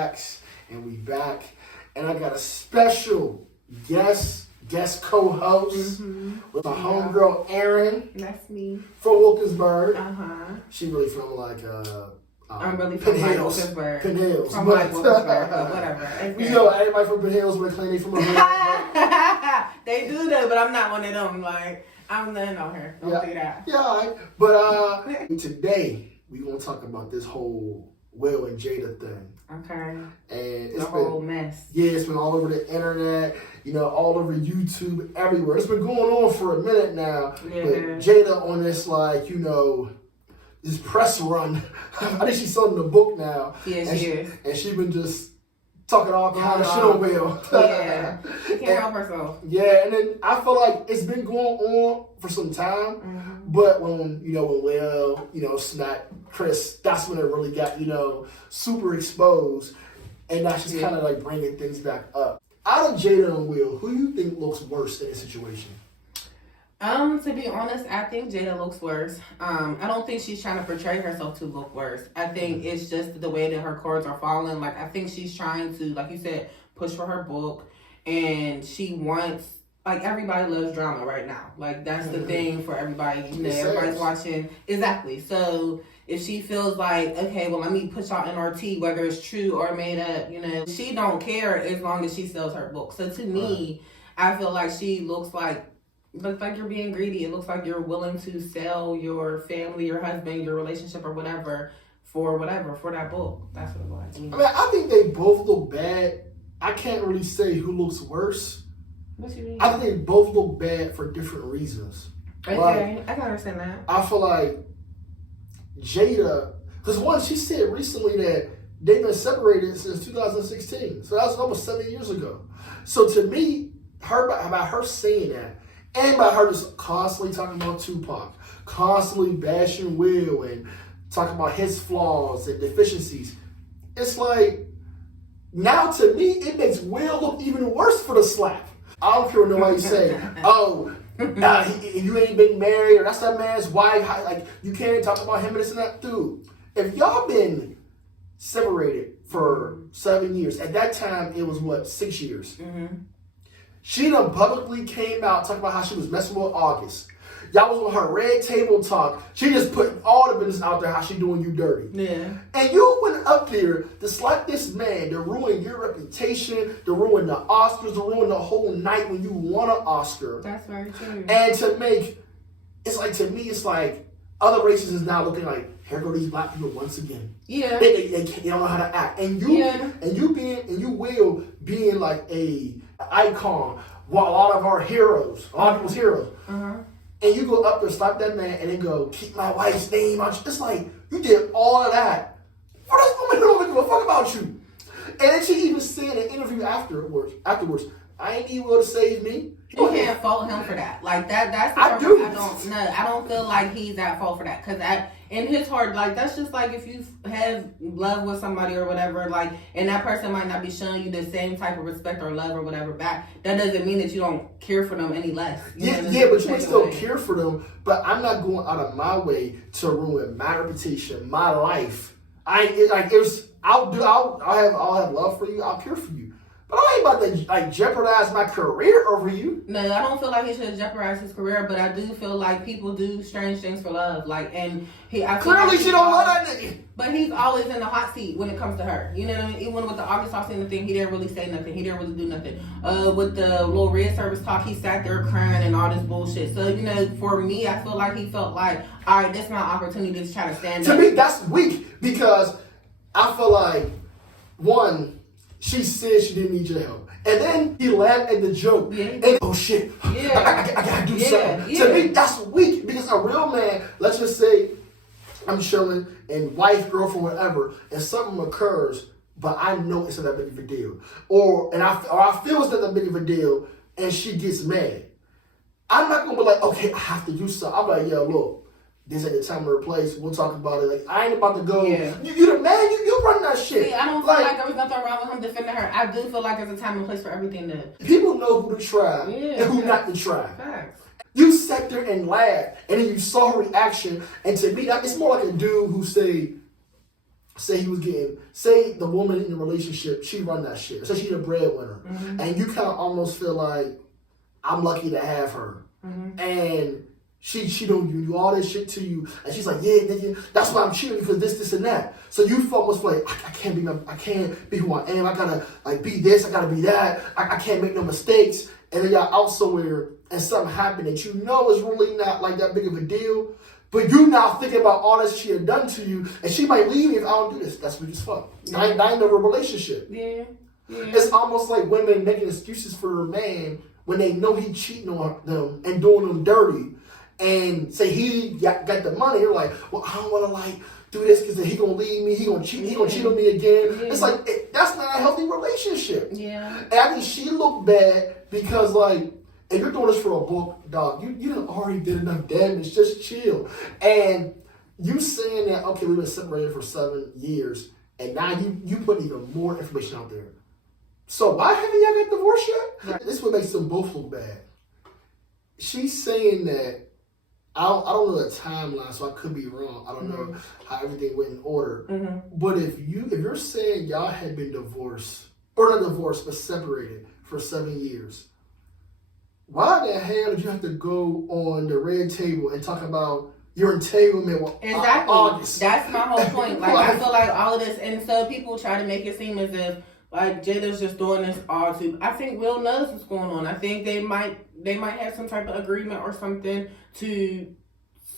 facts, and we back. And I got a special guest co-host with my homegirl Erin. That's me. From Wilkinsburg. She really from like I'm really from Wilkinsburg. Penn Hills. From Wilkinsburg, but whatever. Okay. You know, everybody from Penn Hills would claim they from a They do that, but I'm not one of them. Like, I'm nothing on her. Don't do that. Yeah, all right. But today we gonna talk about this whole Will and Jada thing. Okay. And it's the whole mess. Yeah, it's been all over the internet, you know, all over YouTube, everywhere. It's been going on for a minute now. Yeah. But Jada on this, like, you know, this press run. I think she's selling the book now. Yeah, she is. And she's been just talking all kind of shit on Will. Yeah. She can't help herself. Yeah, and then I feel like it's been going on for some time. But when Will, snapped Chris, that's when it really got, super exposed. And that's just kind of like bringing things back up. Out of Jada and Will, who do you think looks worse in this situation? To be honest, I think Jada looks worse. I don't think she's trying to portray herself to look worse. I think it's just the way that her cards are falling. Like, I think she's trying to, like you said, push for her book. And she wants, like, everybody loves drama right now. Like, that's the thing for everybody. You know, everybody's watching. Exactly. So if she feels like, okay, well, let me put y'all NRT, whether it's true or made up, she don't care as long as she sells her book. So to me, I feel like she looks like you're being greedy. It looks like you're willing to sell your family, your husband, your relationship, or whatever for that book. That's what it was. I mean, I think they both look bad. I can't really say who looks worse. What you mean? I think they both look bad for different reasons. Okay, like, I can understand that. I feel like Jada, because one, she said recently that they've been separated since 2016. So that was almost 7 years ago. So to me, about her saying that, and by her just constantly talking about Tupac, constantly bashing Will and talking about his flaws and deficiencies, it's like, now to me, it makes Will look even worse for the slap. I don't care what nobody say, you ain't been married, or that's that man's wife, like, you can't talk about him and this and that. Dude, if y'all been separated for 7 years, at that time, it was 6 years? She done publicly came out talking about how she was messing with August. Y'all was on her red table talk. She just put all the business out there how she doing you dirty. Yeah. And you went up there to slap this man, to ruin your reputation, to ruin the Oscars, to ruin the whole night when you won an Oscar. That's very true. And to me, it's like other races is now looking like, here go these black people once again. Yeah. They don't know how to act. And you will being like a icon, while a lot of our heroes, a lot of people's heroes. And you go up there, slap that man, and then go, keep my wife's name out. It's like, you did all of that for this woman who don't give a fuck about you. And then she even said in an interview afterwards, I ain't need Will to save me. You can't fault him for that. Like, that's the part I don't feel like he's at fault for that. Because in his heart, like, that's just like if you have love with somebody or whatever, like, and that person might not be showing you the same type of respect or love or whatever back, that doesn't mean that you don't care for them any less. But you can still care for them. But I'm not going out of my way to ruin my reputation, my life. I'll have love for you. I'll care for you. But I ain't about to jeopardize my career over you. No, I don't feel like he should jeopardize his career, but I do feel like people do strange things for love. Like, and clearly she don't love that nigga. But he's always in the hot seat when it comes to her. You know what I mean? Even with the August talk thing, he didn't really say nothing. He didn't really do nothing. With the little red service talk, he sat there crying and all this bullshit. So, for me, I feel like he felt like, all right, this is my opportunity to try to stand up. To me, that's weak because I feel like, one, she said she didn't need your help. And then he laughed at the joke. Yeah. And, oh shit, I gotta do something. Yeah. To me, that's weak because a real man, let's just say I'm chilling and wife, girlfriend, whatever, and something occurs, but I know it's not that big of a deal. Or I feel it's not that big of a deal and she gets mad. I'm not gonna be like, okay, I have to do something. I'm like, yo, look, this ain't the time or the place. We'll talk about it. Like, I ain't about to go. Yeah. You the man. You run that shit. See, I don't feel like there was nothing wrong with him defending her. I do feel like there's a time and place for everything to. People know who to try and who not to try. Facts. You sat there and laughed, and then you saw her reaction. And to me, it's more like a dude who say, say the woman in the relationship, she run that shit. So she's the breadwinner. And you kind of almost feel like, I'm lucky to have her. And she don't do all this shit to you. And she's like, yeah, that's why I'm cheating because this, and that. So you almost feel like, I can't be who I am. I gotta like be this, I gotta be that. I can't make no mistakes. And then y'all out somewhere and something happened that you know is really not like that big of a deal. But you now thinking about all that she had done to you, and she might leave me if I don't do this. That's weak as fuck. I ain't never a relationship. Yeah. It's almost like women making excuses for a man when they know he cheating on them and doing them dirty, and say he got the money. They're like, well, I don't want to like do this because he gonna leave me. He gonna cheat on me again. Yeah. It's like that's not a healthy relationship. Yeah. And I think she looked bad because like. If you're doing this for a book, dog, you already did enough damage. Just chill. And you saying that, okay, we've been separated for 7 years, and now you put even more information out there. So why haven't y'all got divorced yet? Right. This is what makes them both look bad. She's saying that, I don't know the timeline, so I could be wrong. I don't know how everything went in order. But if you're saying y'all had been divorced, or not divorced, but separated for 7 years, why the hell did you have to go on the red table and talk about your entanglement with August? That's my whole point. Like, I feel like all of this, and so people try to make it seem as if like Jada's just doing this all to. I think Will knows what's going on. I think they might have some type of agreement or something to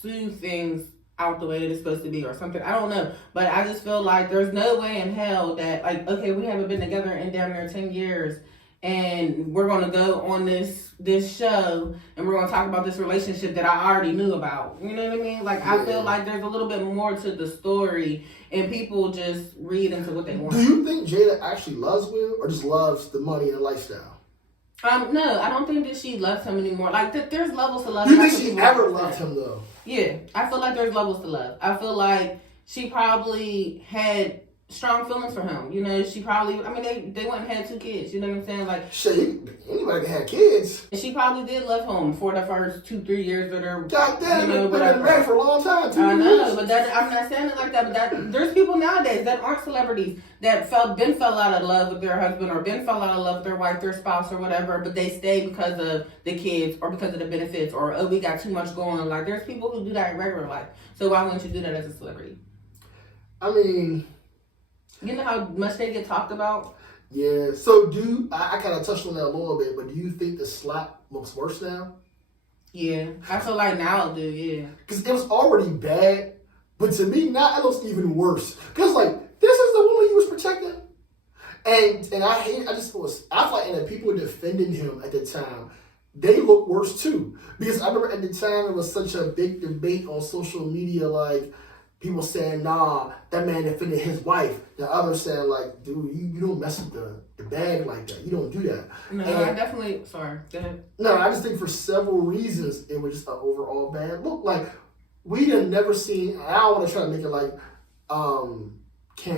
sue things out the way that it's supposed to be or something. I don't know, but I just feel like there's no way in hell that like, okay, we haven't been together in damn near 10 years. And we're going to go on this show and we're going to talk about this relationship that I already knew about. You know what I mean? Like, I feel like there's a little bit more to the story and people just read into what they want. Do you think Jada actually loves Will or just loves the money and the lifestyle? No, I don't think that she loves him anymore. Like, there's levels to love. Do you think she ever loved him, though? Yeah, I feel like there's levels to love. I feel like she probably had strong feelings for him. You know, she probably, I mean, they went and had 2 kids. You know what I'm saying? Like, shit, anybody can have kids. She probably did love him for the first 2-3 years of their. God damn, they've been married for a long time. I know, but I'm not saying it like that. But there's people nowadays that aren't celebrities that fell out of love with their husband or fell out of love with their wife, their spouse, or whatever. But they stay because of the kids or because of the benefits or we got too much going on. Like, there's people who do that in regular life. So why wouldn't you do that as a celebrity? I mean, you know how much they get talked about? Yeah. So I kind of touched on that a little bit, but do you think the slap looks worse now? Yeah. I feel like now it do, yeah. Because it was already bad, but to me now it looks even worse. Because like, this is the woman he was protecting. And I feel like the people defending him at the time, they look worse too. Because I remember at the time it was such a big debate on social media, like, people saying, nah, that man defended his wife. The others saying, like, dude, you don't mess with the bag like that. You don't do that. No, I definitely, sorry, go ahead. No, I just think for several reasons, it was just an overall bad look. Like, we done never seen, and I don't want to try to make it like,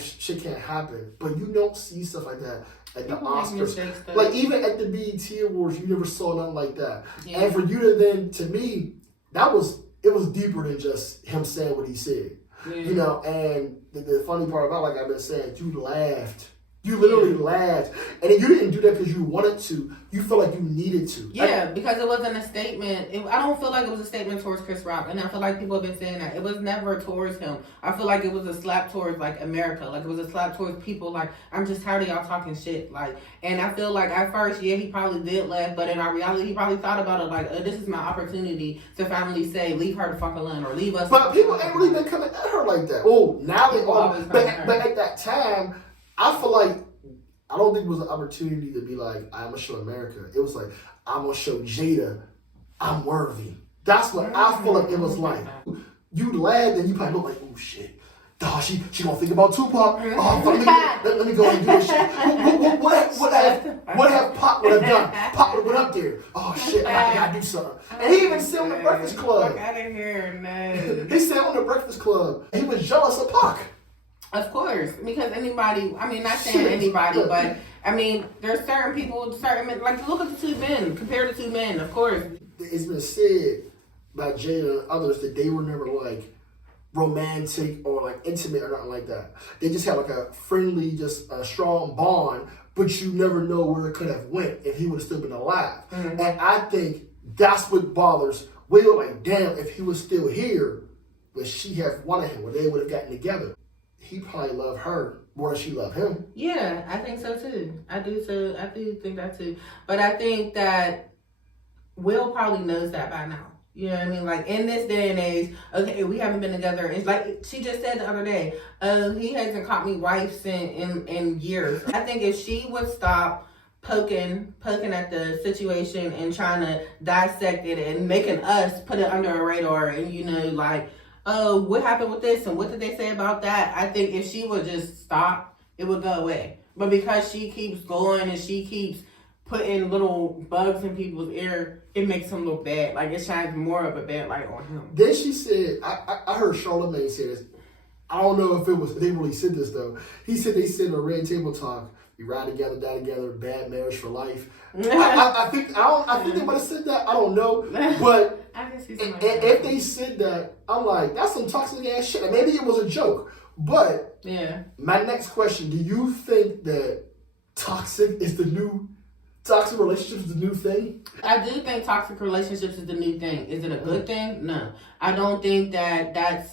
shit can't happen, but you don't see stuff like that at the Oscars. Like, even at the BET Awards, you never saw nothing like that. Yeah. And for you to then, to me, it was deeper than just him saying what he said. Yeah. You know, and the funny part about, like I've been saying, you laughed. You literally laughed. And you didn't do that because you wanted to. You felt like you needed to. Yeah, because it wasn't a statement. I don't feel like it was a statement towards Chris Rock. And I feel like people have been saying that. It was never towards him. I feel like it was a slap towards, like, America. Like, it was a slap towards people. Like, I'm just tired of y'all talking shit. Like, and I feel like at first, yeah, he probably did laugh. But in our reality, he probably thought about it like, this is my opportunity to finally say, leave her the fuck alone or leave us. But people ain't really been coming at her like that. Oh, now they are. But at that time, I feel like, I don't think it was an opportunity to be like, I'm going to show America. It was like, I'm going to show Jada I'm worthy. That's what I feel like it was like. You laughed and you probably look like, oh shit. Dawg, she going to think about Tupac. Oh, let me go and do this shit. What have Pop would have done? Pop would have went up there. Oh shit, I got to do something. And he even said on the Breakfast Club. Fuck out of here, no. He said on the Breakfast Club, he was jealous of Pac. Of course, because anybody, I mean, not saying anybody, but, I mean, there's certain people, like, look at the 2 men, compare the 2 men, of course. It's been said by Jada and others that they were never, like, romantic or like intimate or nothing like that. They just had like a friendly, just a strong bond, but you never know where it could have went if he would have still been alive. And I think that's what bothers Will. Like, damn, if he was still here, would she have wanted him? Would they would have gotten together? He probably loved her more than she loved him. Yeah, I think so too. I do think that too. But I think that Will probably knows that by now. You know what I mean? Like, in this day and age, okay, we haven't been together. It's like she just said the other day, he hasn't caught me wife in years. I think if she would stop poking at the situation and trying to dissect it and making us put it under a radar and, you know, like, oh, what happened with this and what did they say about that? I think if she would just stop, it would go away. But because she keeps going and she keeps putting little bugs in people's ear, it makes him look bad. Like, it shines more of a bad light on him. Then she said, I heard Charlamagne say this. I don't know if they really said this though. He said they said in a Red Table Talk, we ride together, die together, bad marriage for life. I think they might have said that. I don't know, but I can see if they said that, I'm like, that's some toxic ass shit. And maybe it was a joke, but yeah. My next question: do you think that toxic relationships is the new thing? I do think toxic relationships is the new thing. Is it a good thing? No, I don't think that that's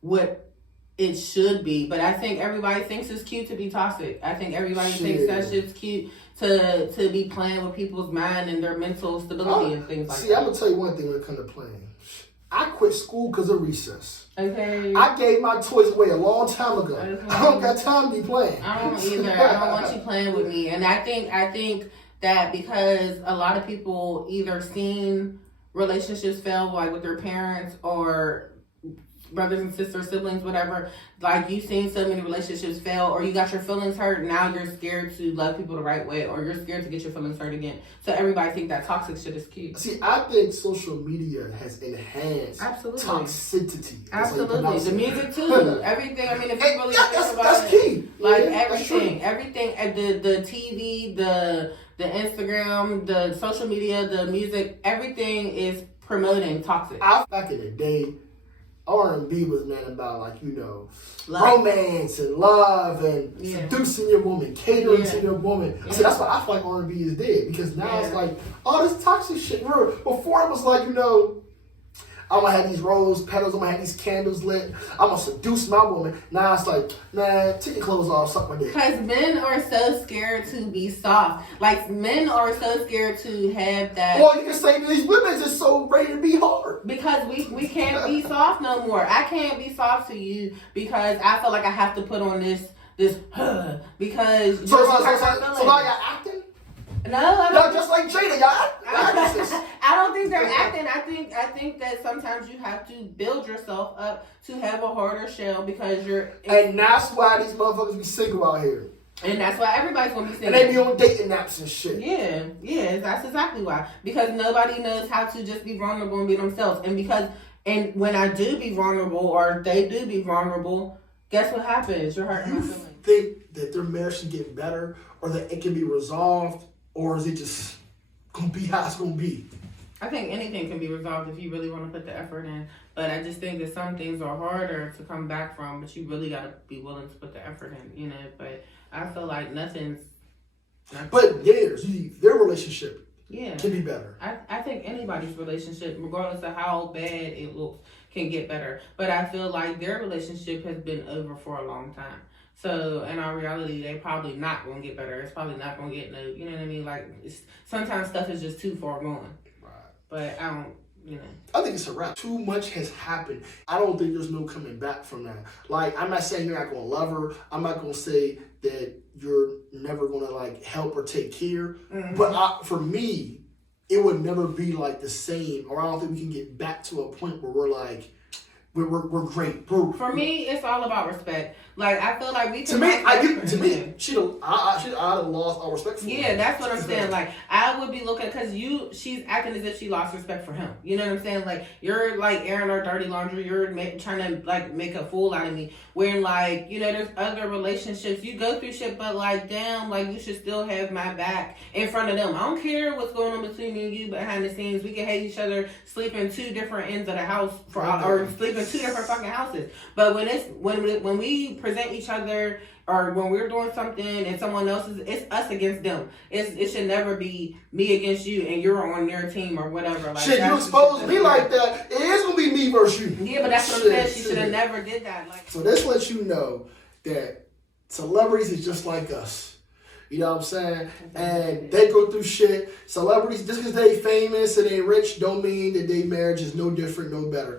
what it should be, but I think everybody thinks it's cute to be toxic. I think everybody thinks that shit's cute to be playing with people's mind and their mental stability and things like that. See, I'm gonna tell you one thing when it comes to playing. I quit school because of recess. Okay. I gave my toys away a long time ago. Okay. I don't got time to be playing. I don't either. I don't want you playing with me. And I think that because a lot of people either seen relationships fail like with their parents or brothers and sisters, siblings, whatever, like you've seen so many relationships fail or you got your feelings hurt, now you're scared to love people the right way or you're scared to get your feelings hurt again. So everybody think that toxic shit is cute. See, I think social media has enhanced toxicity. Absolutely. The music too. Everything. I mean, if you really think about that's key. Like everything, the TV, the Instagram, the social media, the music, everything is promoting toxic. Back in the day, R&B was meant about like, you know, romance and love and seducing your woman, catering to your woman. So that's why I feel like R&B is dead, because now it's like, oh, this toxic shit. Before it was like, you know, I'm gonna have these rose petals, I'm gonna have these candles lit, I'm gonna seduce my woman. Now it's like, nah, take your clothes off, suck my dick. Because men are so scared to be soft. Like, men are so scared to have that. Well, you can say these women just so ready to be hard. Because we can't be soft no more. I can't be soft to you because I feel like I have to put on this because so now y'all acting? No, I don't. Just like Jada, y'all. I don't think they're acting. I think that sometimes you have to build yourself up to have a harder shell because and that's why these motherfuckers be single out here. And that's why everybody's gonna be single. And they be on dating apps and shit. Yeah, that's exactly why. Because nobody knows how to just be vulnerable and be themselves. And when I do be vulnerable or they do be vulnerable, guess what happens? You're hurting my feelings. Think that their marriage can get better or that it can be resolved? Or is it just gonna be how it's gonna be? I think anything can be resolved if you really want to put the effort in. But I just think that some things are harder to come back from, but you really gotta be willing to put the effort in, you know. But I feel like nothing's. But their relationship can be better. I think anybody's relationship, regardless of how bad it looks, can get better. But I feel like their relationship has been over for a long time. So, in our reality, they probably not going to get better. It's probably not going to get no, you know what I mean? Like, sometimes stuff is just too far gone. Right. But I don't, you know. I think it's a wrap. Too much has happened. I don't think there's no coming back from that. Like, I'm not saying you're not going to love her. I'm not going to say that you're never going to, like, help or take care. Mm-hmm. But for me, it would never be, like, the same. Or I don't think we can get back to a point where we're, like, we're great. For me, it's all about respect. Like, I feel like we can... she'd have lost all respect for her. Yeah, that's what I'm saying. Like, I would be looking... Because she's acting as if she lost respect for him. You know what I'm saying? Like, you're, like, airing our dirty laundry. You're trying to, like, make a fool out of me. Where, like, you know, there's other relationships. You go through shit, but, like, damn, like, you should still have my back in front of them. I don't care what's going on between me and you behind the scenes. We can hate each other, sleep in two different ends of the house, or sleep in two different fucking houses. But when we present each other, or when we're doing something and someone else it's us against them. It should never be me against you and you're on their team or whatever. Like, shit, you expose me like that, it is gonna be me versus you. Yeah, but that's what I'm saying. She should have never did that. Like, so this lets you know that celebrities is just like us. You know what I'm saying? And they go through shit. Celebrities, just because they famous and they rich, don't mean that their marriage is no different, no better.